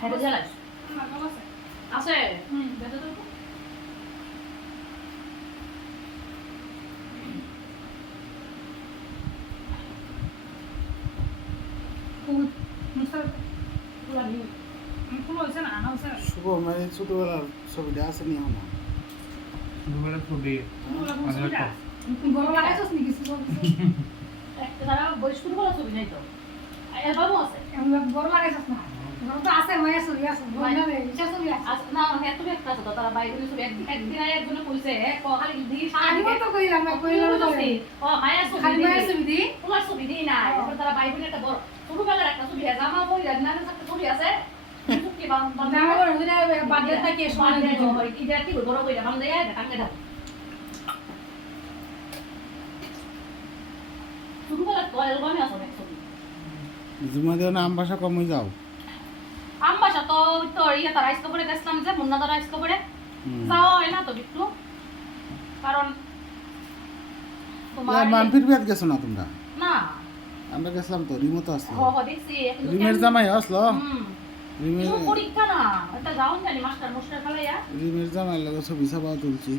হেঁটে জ্বালাস আছে শুভ মানে ছোটবেলার ছবিটা আছে নি এখন ছোটবেলার ছবি একটা তারা বয়স্ক বলা ছবি নাই তো অ্যালবামও আছে না এত একটা আছে তো তারা বাইরে ছবি একদিন একজনে কইছে খালি দি ও মায়ের ছবি দি তোমার ছবি দি না এরপর তারা বাইরে একটা বড় ছোটবেলার একটা ছবি জামা বই রান্নার একটা ছবি আছে কি বার্থডে থেকে সময় হয় কি কি বড় কইরা বাম দেয়া কাকে দাও ছোটবেলার তো অ্যালবামে আছে অনেক ছবি জুমা দেও না আমবাসা কমই যাও আমবাসা তো ইয়ে তারা আইসকে পরে গেছিলাম যে মুন্না তারা আইসকে পরে যাওয়া হয় না তো একটু কারণ তোমার মানফির বিয়াত গেছো না তোমরা না আমরা গেছিলাম তো রিমো তো আসলো দেখছি রিমের জামাই আসলো রিমের পরীক্ষা না এটা যাও জানি মাস্টার মাস্টার ফেলাইয়া রিমের জামাই লাগে ছবি ছাপাও তুলছি